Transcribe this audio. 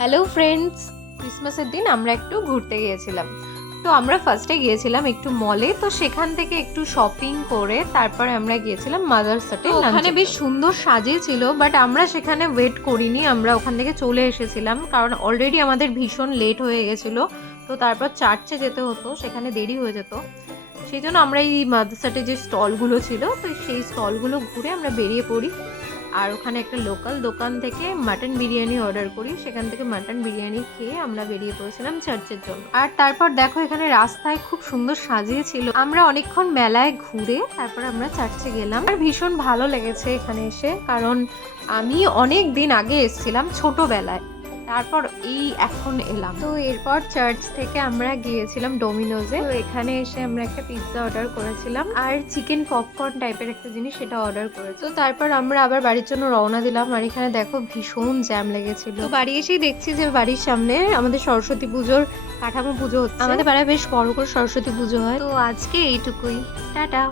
Hello friends, ক্রিসমাসের দিন আমরা একটু ঘুরতে গিয়েছিলাম। তো আমরা ফার্স্টে গিয়েছিলাম একটু মলে, তো সেখান থেকে একটু শপিং করে তারপরে আমরা গিয়েছিলাম মাদারসাটে। ওখানে বেশ সুন্দর সাজিয়েছিল, বাট আমরা সেখানে ওয়েট করিনি, আমরা ওখান থেকে চলে এসেছিলাম কারণ অলরেডি আমাদের ভীষণ লেট হয়ে গেছিলো। তো তারপর চার্চে যেতে হতো, সেখানে দেরি হয়ে যেত, সেই জন্য আমরা এই মাদারসাটে যে স্টলগুলো ছিল তো সেই স্টলগুলো ঘুরে আমরা বেরিয়ে পড়ি। আর ওখানে একটা লোকাল দোকান থেকে মাটন বিরিয়ানি অর্ডার করি, সেখান থেকে মাটন বিরিয়ানি খেয়ে আমরা বেরিয়ে পড়েছিলাম চার্চের জন্য। আর তারপর দেখো এখানে রাস্তায় খুব সুন্দর সাজিয়েছিল, আমরা অনেকক্ষণ মেলায় ঘুরে তারপর আমরা চার্চে গেলাম। আর ভীষণ ভালো লেগেছে এখানে এসে, কারণ আমি অনেক দিন আগে এসেছিলাম ছোটবেলায়, তারপর এই এখন এলাম। তো এরপর চার্চ থেকে আমরা গিয়েছিলাম ডোমিনোজে। তো এখানে এসে আমরা একটা পিৎজা অর্ডার করেছিলাম আর চিকেন পপকর্ন টাইপের একটা জিনিস সেটা অর্ডার করেছি। তো তারপর আমরা আবার বাড়ির জন্য রওনা দিলাম। আর এখানে দেখো ভীষণ জ্যাম লেগেছিল। তো বাড়ি এসেই দেখছি যে বাড়ির সামনে আমাদের সরস্বতী পুজোর কাঠামো পুজো হচ্ছে। আমাদের পাড়ায় বেশ বড় করে সরস্বতী পুজো হয়। তো আজকে এইটুকুই, টাটা।